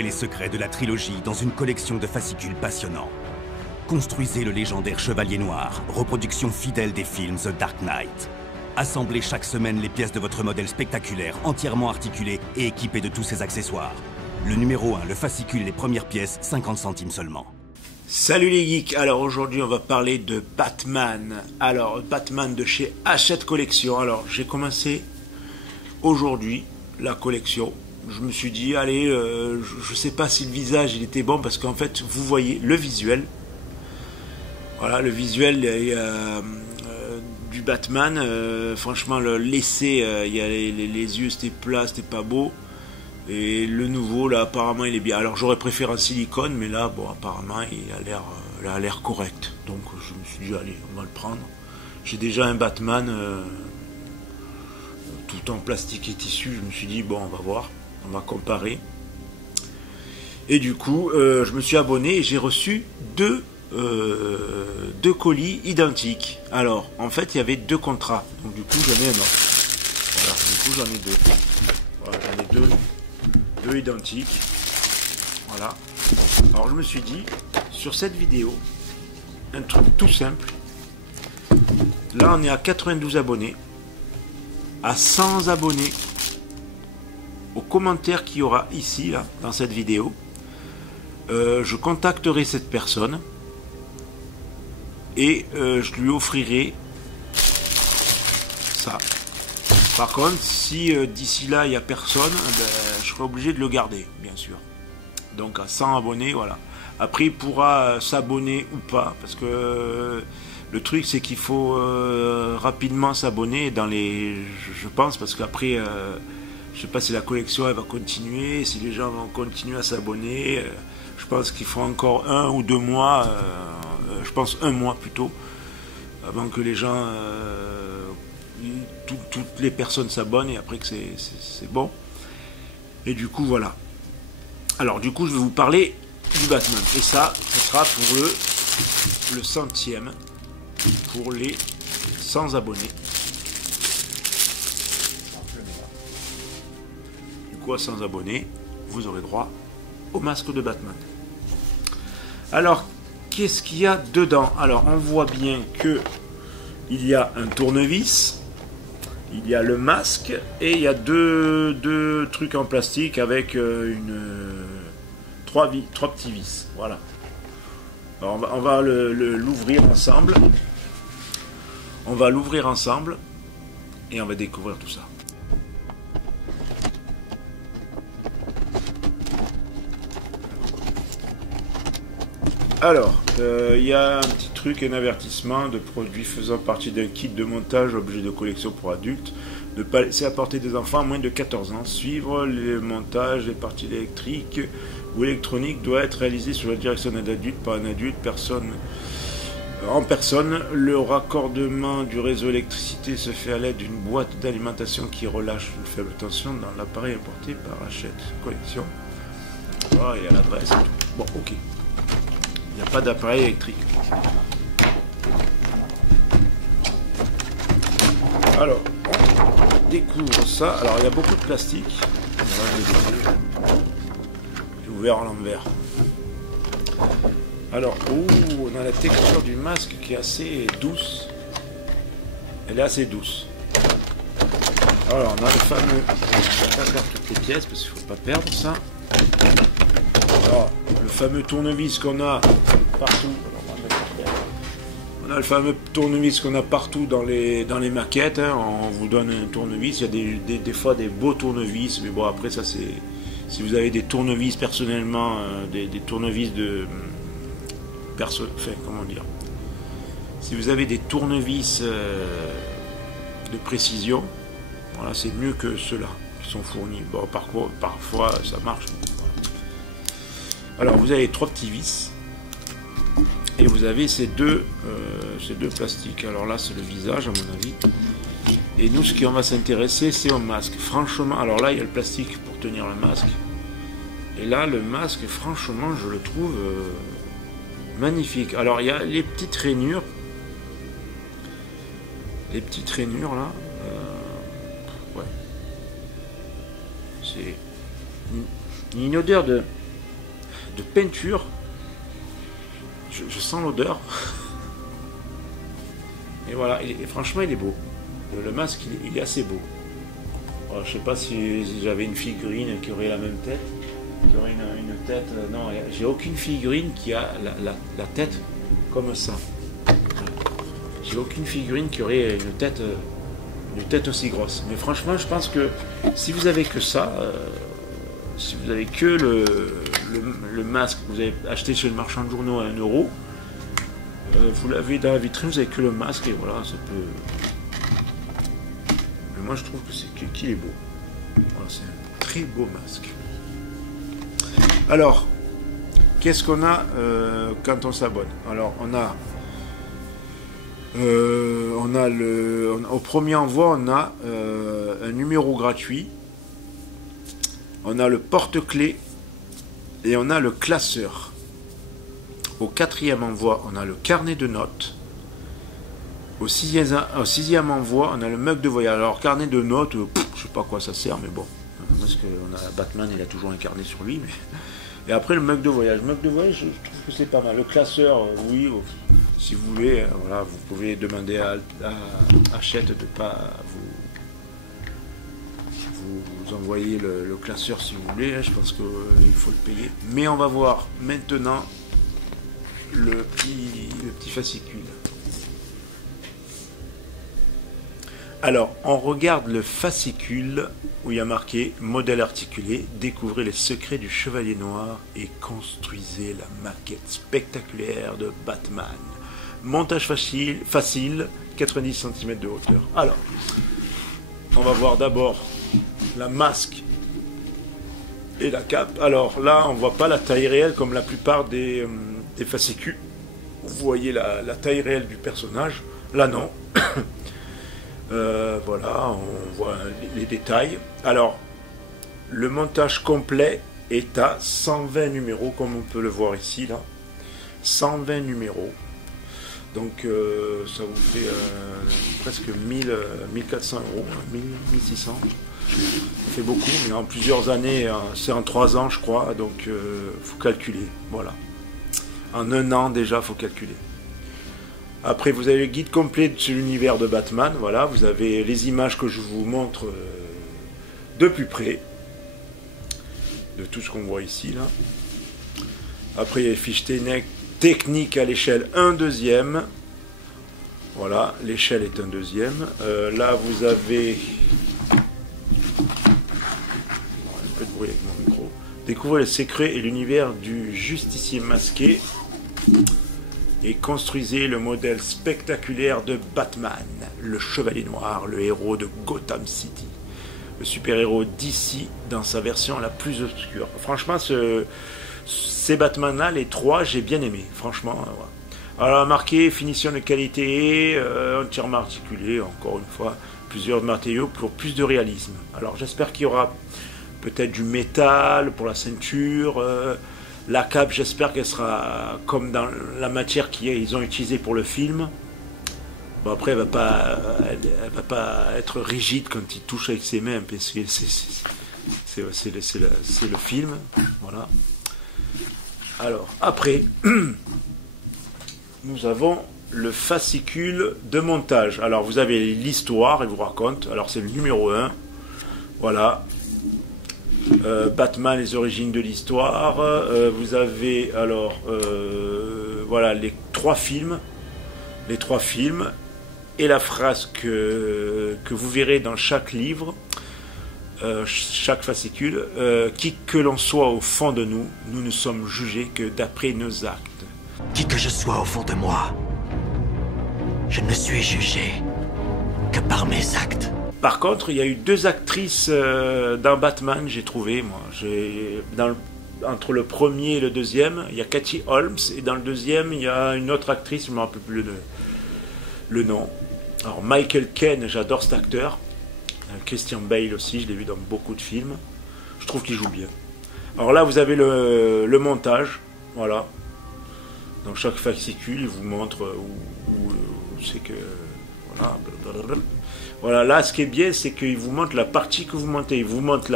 Découvrez les secrets de la trilogie dans une collection de fascicules passionnants. Construisez le légendaire Chevalier Noir, reproduction fidèle des films The Dark Knight. Assemblez chaque semaine les pièces de votre modèle spectaculaire, entièrement articulé et équipé de tous ses accessoires. Le numéro 1, le fascicule Les Premières Pièces, 50 centimes seulement. Salut les geeks, alors aujourd'hui on va parler de Batman. Alors Batman de chez Hachette Collection. Alors j'ai commencé aujourd'hui la collection. Je me suis dit allez, je sais pas si le visage il était bon parce qu'en fait vous voyez le visuel. Voilà le visuel du Batman. Franchement l'essai, il y a les yeux c'était plat, c'était pas beau. Et le nouveau là apparemment il est bien. Alors j'aurais préféré un silicone mais là bon apparemment il a l'air correct. Donc je me suis dit allez on va le prendre. J'ai déjà un Batman tout en plastique et tissu. Je me suis dit bon on va voir, on va comparer. Et du coup je me suis abonné et j'ai reçu deux colis identiques. Alors en fait il y avait deux contrats. Donc du coup j'en ai un autre. Voilà, du coup j'en ai deux. Voilà, j'en ai deux identiques. Voilà. Alors je me suis dit, sur cette vidéo, un truc tout simple. Là on est à 92 abonnés. À 100 abonnés, au commentaire qu'il y aura ici, là, dans cette vidéo, je contacterai cette personne et je lui offrirai ça. Par contre, si d'ici là il n'y a personne, ben, je serai obligé de le garder, bien sûr. Donc à 100 abonnés, voilà. Après, il pourra s'abonner ou pas, parce que le truc c'est qu'il faut rapidement s'abonner dans les, je pense, parce qu'après, je sais pas si la collection elle va continuer, si les gens vont continuer à s'abonner. Je pense qu'il faut encore 1 ou 2 mois, je pense 1 mois plutôt, avant que les gens toutes les personnes s'abonnent et après que c'est bon. Et du coup voilà. Alors du coup je vais vous parler du Batman. Et ça sera pour le 100e, pour les 100 abonnés. Du coup à 100 abonnés, vous aurez droit au masque de Batman. Alors qu'est-ce qu'il y a dedans? Alors on voit bien que il y a un tournevis. Il y a le masque et il y a deux trucs en plastique avec trois petits vis. Voilà. Alors on va l'ouvrir ensemble. On va l'ouvrir ensemble et on va découvrir tout ça. Alors, il y a un petit truc, un avertissement de produits faisant partie d'un kit de montage, objet de collection pour adultes. Ne pas laisser à portée des enfants à moins de 14 ans. Suivre le montage des parties électriques ou électroniques doit être réalisé sous la direction d'un adulte par un adulte en personne. Le raccordement du réseau électricité se fait à l'aide d'une boîte d'alimentation qui relâche une faible tension dans l'appareil importé par Hachette Collection. Voilà, il y a l'adresse et tout. Bon, ok. Il n'y a pas d'appareil électrique. Alors, on découvre ça. Alors, il y a beaucoup de plastique. J'ai ouvert à l'envers. Alors, on a la texture du masque qui est assez douce. Elle est assez douce. Alors, on a le fameux... Je ne vais pas perdre toutes les pièces parce qu'il ne faut pas perdre ça. Alors, le fameux tournevis qu'on a partout. On a le fameux tournevis qu'on a partout dans les maquettes. Hein. On vous donne un tournevis. Il y a des fois des beaux tournevis. Mais bon, après, ça c'est... Si vous avez des tournevis personnellement, des tournevis de... enfin, comment dire? Si vous avez des tournevis de précision, voilà, c'est mieux que ceux-là qui sont fournis. Bon, parfois, ça marche. Alors vous avez 3 petits vis et vous avez ces deux plastiques. Alors là c'est le visage à mon avis. Et nous ce qui on va s'intéresser c'est au masque. Franchement, alors là il y a le plastique pour tenir le masque. Et là le masque franchement je le trouve magnifique. Alors il y a les petites rainures. Les petites rainures là. Ouais. C'est une odeur de... de peinture. Je sens l'odeur. Et voilà, et franchement il est beau. Le masque il est assez beau. Alors, je sais pas si j'avais une figurine qui aurait la même tête. Qui aurait une tête. Non, j'ai aucune figurine qui a la tête comme ça. J'ai aucune figurine qui aurait une tête aussi grosse. Mais franchement, je pense que si vous avez que ça, si vous avez que le masque que vous avez acheté chez le marchand de journaux à 1 €, vous l'avez dans la vitrine, vous avez que le masque et voilà, ça peut. Mais moi, je trouve que qu'il est beau. Voilà, c'est un très beau masque. Alors, qu'est-ce qu'on a quand on s'abonne? Alors, on a au premier envoi, on a un numéro gratuit, on a le porte-clés et on a le classeur. Au 4e envoi, on a le carnet de notes. Au 6e envoi, on a le mug de voyage. Alors, carnet de notes, je sais pas à quoi ça sert, mais bon, parce que Batman, il a toujours un carnet sur lui. Mais... Et après, le mug de voyage. Le mug de voyage, je trouve que c'est pas mal. Le classeur, oui, si vous voulez, voilà, vous pouvez demander à Hachette de ne pas vous envoyer le classeur si vous voulez. Je pense qu'il faut le payer. Mais on va voir maintenant le petit fascicule. Alors, on regarde le fascicule où il y a marqué « Modèle articulé, découvrez les secrets du Chevalier Noir et construisez la maquette spectaculaire de Batman. Montage facile, 90 cm de hauteur. » Alors, on va voir d'abord la masque et la cape. Alors là, on ne voit pas la taille réelle comme la plupart des fascicules. Vous voyez la taille réelle du personnage. Là, non. Voilà, on voit les détails. Alors, le montage complet est à 120 numéros, comme on peut le voir ici, là. 120 numéros. Donc, ça vous fait presque 1400 €, 1600. Ça fait beaucoup, mais en plusieurs années, c'est en 3 ans, je crois. Donc, faut calculer. Voilà. En 1 an, déjà, il faut calculer. Après, vous avez le guide complet sur l'univers de Batman. Voilà, vous avez les images que je vous montre de plus près. De tout ce qu'on voit ici, là. Après, il y a les fiches techniques à l'échelle 1/2. Voilà, l'échelle est 1/2. Là, vous avez... un peu de bruit avec mon micro. Découvrez les secrets et l'univers du justicier masqué. Et construisez le modèle spectaculaire de Batman, le Chevalier Noir, le héros de Gotham City, le super-héros d'ici dans sa version la plus obscure. Franchement, ces Batman-là, les 3, j'ai bien aimé, franchement. Voilà. Alors, marqué finition de qualité, entièrement articulé, encore une fois, plusieurs matériaux pour plus de réalisme. Alors, j'espère qu'il y aura peut-être du métal pour la ceinture. La cape, j'espère qu'elle sera comme dans la matière qu'ils ont utilisée pour le film. Bon, après, elle va pas être rigide quand il touche avec ses mains, parce que c'est le film. Voilà. Alors, après, nous avons le fascicule de montage. Alors, vous avez l'histoire, il vous raconte. Alors, c'est le numéro 1. Voilà. Batman, les origines de l'histoire. Vous avez alors voilà les 3 films, et la phrase que vous verrez dans chaque livre, chaque fascicule. Qui que l'on soit au fond de nous, nous ne sommes jugés que d'après nos actes. Qui que je sois au fond de moi, je ne suis jugé que par mes actes. Par contre, il y a eu 2 actrices dans Batman, j'ai trouvé, moi. Entre le premier et le deuxième, il y a Katie Holmes, et dans le deuxième, il y a une autre actrice, je ne me rappelle plus le nom. Alors, Michael Caine, j'adore cet acteur. Christian Bale aussi, je l'ai vu dans beaucoup de films. Je trouve qu'il joue bien. Alors là, vous avez le montage, voilà. Dans chaque fascicule, il vous montre où c'est que... Voilà, blablabla. Voilà, là, ce qui est bien, c'est qu'il vous montre la partie que vous montez. Il vous montre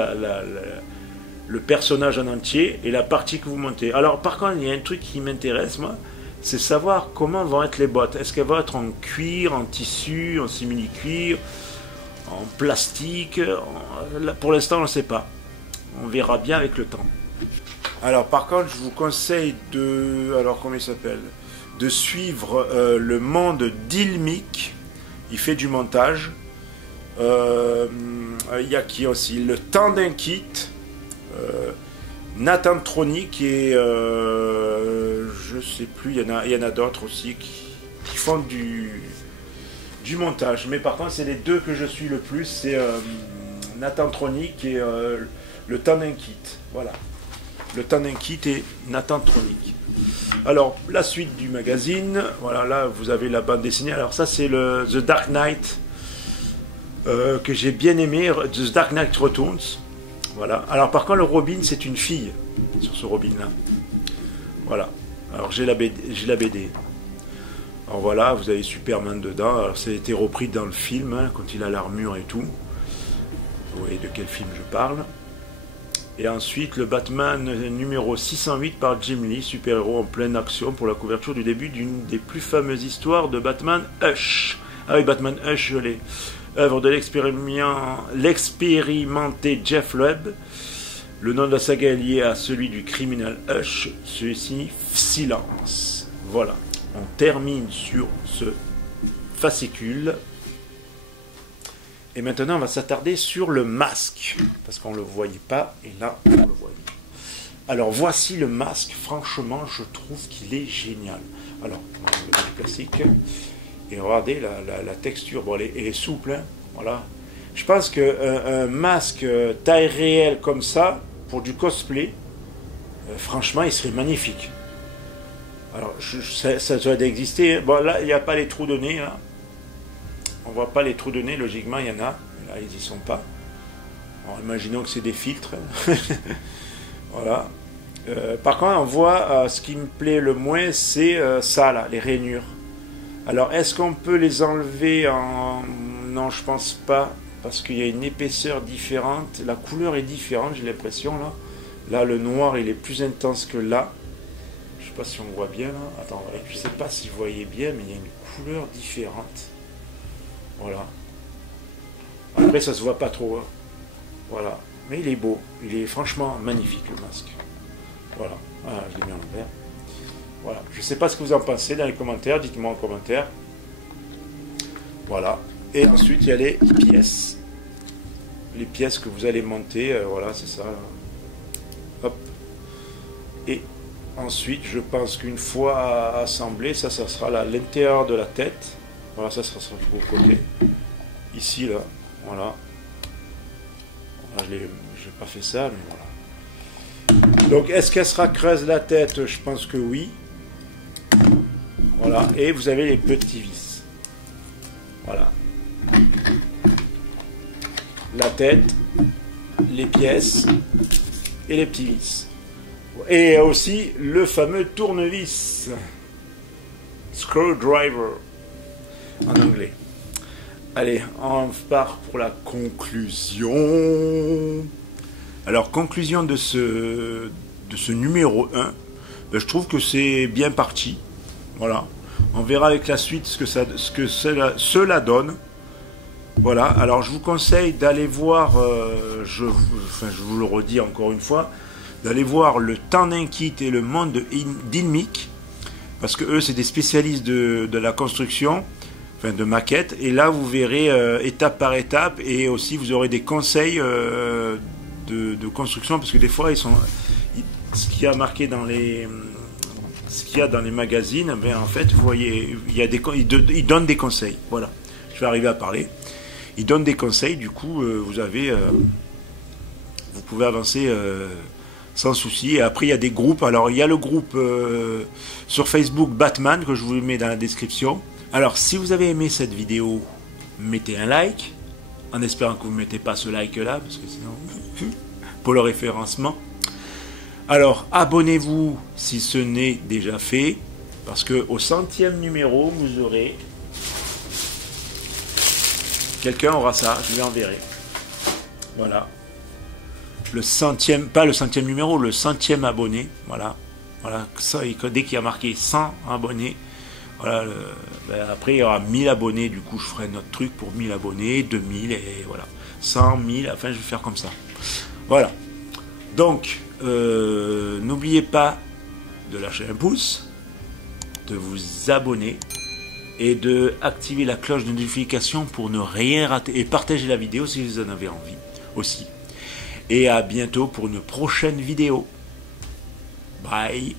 le personnage en entier et la partie que vous montez. Alors par contre, il y a un truc qui m'intéresse, moi, c'est savoir comment vont être les bottes. Est-ce qu'elles vont être en cuir, en tissu, en simili-cuir, en plastique? Pour l'instant, on ne sait pas. On verra bien avec le temps. Alors par contre, je vous conseille de... Alors comment il s'appelle? De suivre le monde d'Ilmic. Il fait du montage. Il y a qui aussi? Le temps d'un kit. Nathan Tronic et je sais plus, il y en a d'autres aussi qui font du montage. Mais par contre, c'est les deux que je suis le plus. C'est Nathan Tronic et le temps d'un kit. Voilà. Le temps d'un kit et Nathan Tronic. Alors, la suite du magazine. Voilà, là, vous avez la bande dessinée. Alors ça, c'est le The Dark Knight que j'ai bien aimé. The Dark Knight Returns. Voilà. Alors, par contre, le Robin, c'est une fille sur ce Robin-là. Voilà. Alors, j'ai la BD. Alors, voilà, vous avez Superman dedans. Alors, ça a été repris dans le film, hein, quand il a l'armure et tout. Vous voyez de quel film je parle. Et ensuite, le Batman numéro 608 par Jim Lee, super-héros en pleine action pour la couverture du début d'une des plus fameuses histoires de Batman Hush. Ah oui, Batman Hush, je l'ai. Œuvre de l'expérimenté Jeff Loeb. Le nom de la saga est lié à celui du criminel Hush. Celui-ci, Silence. Voilà. On termine sur ce fascicule. Et maintenant, on va s'attarder sur le masque. Parce qu'on ne le voyait pas. Et là, on le voit. Alors, voici le masque. Franchement, je trouve qu'il est génial. Alors, le classique. Et regardez la texture. Bon, elle est souple. Hein, voilà. Je pense qu'un masque taille réelle comme ça, pour du cosplay, franchement, il serait magnifique. Alors, ça doit exister. Bon, là, il n'y a pas les trous de nez. Là. On ne voit pas les trous de nez. Logiquement, il y en a. Mais là, ils n'y sont pas. Alors, imaginons que c'est des filtres. Voilà. Par contre, on voit ce qui me plaît le moins, c'est ça, là, les rainures. Alors, est-ce qu'on peut les enlever en... Non, je pense pas, parce qu'il y a une épaisseur différente. La couleur est différente, j'ai l'impression, là. Là, le noir, il est plus intense que là. Je sais pas si on voit bien, là. Attends, je sais pas si vous voyez bien, mais il y a une couleur différente. Voilà. Après, ça se voit pas trop. Hein. Voilà. Mais il est beau. Il est franchement magnifique, le masque. Voilà. Voilà, je l'ai mis en l'envers. Voilà. Je ne sais pas ce que vous en pensez dans les commentaires. Dites-moi en commentaire. Voilà. Et ensuite, il y a les pièces. Les pièces que vous allez monter. Voilà, c'est ça. Là. Hop. Et ensuite, je pense qu'une fois assemblé, ça sera l'intérieur de la tête. Voilà, ça sera sur le côté. Ici, là. Voilà. Voilà, je n'ai pas fait ça, mais voilà. Donc, est-ce qu'elle sera creuse la tête? Je pense que oui. Voilà. Et vous avez les petits vis. Voilà. La tête, les pièces et les petits vis. Et aussi le fameux tournevis. Screwdriver. En anglais. Allez, on part pour la conclusion. Alors, conclusion de ce numéro 1. Ben, je trouve que c'est bien parti. Voilà. On verra avec la suite ce que cela donne. Voilà. Alors, je vous conseille d'aller voir, je vous le redis encore une fois, d'aller voir le temps d'un kit et le monde d'Inmic. Parce que eux, c'est des spécialistes de la construction. De maquettes, et là vous verrez étape par étape, et aussi vous aurez des conseils de construction, parce que des fois ce qu'il y a marqué dans les magazines, ben en fait vous voyez ils donnent des conseils. Voilà, je vais arriver à parler. Ils donnent des conseils, du coup vous pouvez avancer sans souci. Et après il y a des groupes. Alors il y a le groupe sur Facebook Batman que je vous mets dans la description. Alors, si vous avez aimé cette vidéo, mettez un like, en espérant que vous ne mettez pas ce like-là, parce que sinon, pour le référencement. Alors, abonnez-vous si ce n'est déjà fait, parce qu'au 100e numéro, vous aurez... Quelqu'un aura ça, je lui enverrai. Voilà. le centième, pas le centième numéro, le 100e abonné. Voilà. Voilà. Ça, dès qu'il y a marqué 100 abonnés, voilà. Ben après, il y aura 1000 abonnés. Du coup, je ferai un autre truc pour 1000 abonnés, 2000 et voilà. 100, 1000, enfin, je vais faire comme ça. Voilà. Donc, n'oubliez pas de lâcher un pouce, de vous abonner et de activer la cloche de notification pour ne rien rater. Et partagez la vidéo si vous en avez envie aussi. Et à bientôt pour une prochaine vidéo. Bye.